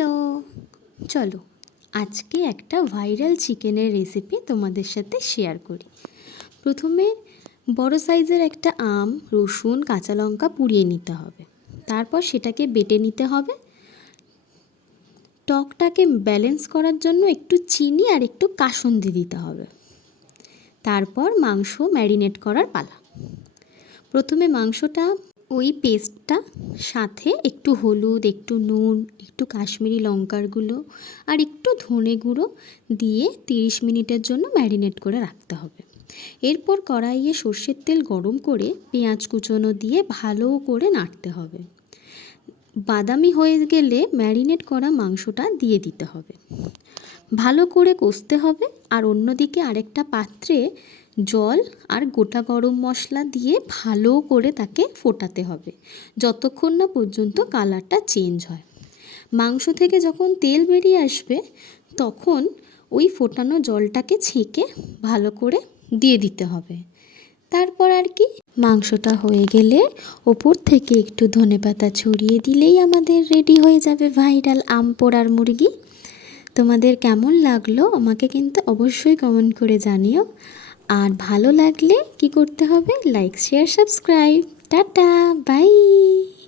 Hello, চলো আজকে একটা ভাইরাল চিকেনের রেসিপি তোমাদের সাথে শেয়ার করি। প্রথমে বড় সাইজের একটা আম, রসুন, কাঁচা লঙ্কা পুড়িয়ে নিতে হবে। তারপর সেটাকে বেটে নিতে হবে। টকটাকে ব্যালেন্স করার জন্য একটু চিনি আর একটু কাসুন্দি দিতে হবে। তারপর মাংস ম্যারিনেট করার পালা। প্রথমে মাংসটা ওই পেস্টটা সাথে একটু হলুদ, একটু নুন, একটু কাশ্মীরি লঙ্কার গুঁড়ো আর একটু ধনে গুঁড়ো দিয়ে 30 মিনিটের জন্য ম্যারিনেট করে রাখতে হবে। এরপর কড়াইয়ে সর্ষের তেল গরম করে পেঁয়াজ কুচনো দিয়ে ভালো করে নাড়তে হবে। বাদামি হয়ে গেলে ম্যারিনেট করা মাংসটা দিয়ে দিতে হবে। ভালো করে কষতে হবে। আর অন্যদিকে আরেকটা পাত্রে জল আর গোটা গরম মশলা দিয়ে ভালো করে তাকে ফোটাতে হবে যতক্ষণ না পর্যন্ত কালারটা চেঞ্জ হয়। মাংস থেকে যখন তেল বেরিয়ে আসবে তখন ওই ফোটানো জলটাকে ছেঁকে ভালো করে দিয়ে দিতে হবে। তারপর আর কি, মাংসটা হয়ে গেলে ওপর থেকে একটু ধনেপাতা ছড়িয়ে দিলেই আমাদের রেডি হয়ে যাবে ভাইরাল আম পোড়ার মুরগি। তোমাদের কেমন লাগলো আমাকে কিন্তু অবশ্যই কমেন্ট করে জানিও। আর ভালো লাগলে কি করতে হবে? Like, share, subscribe. Tata, by.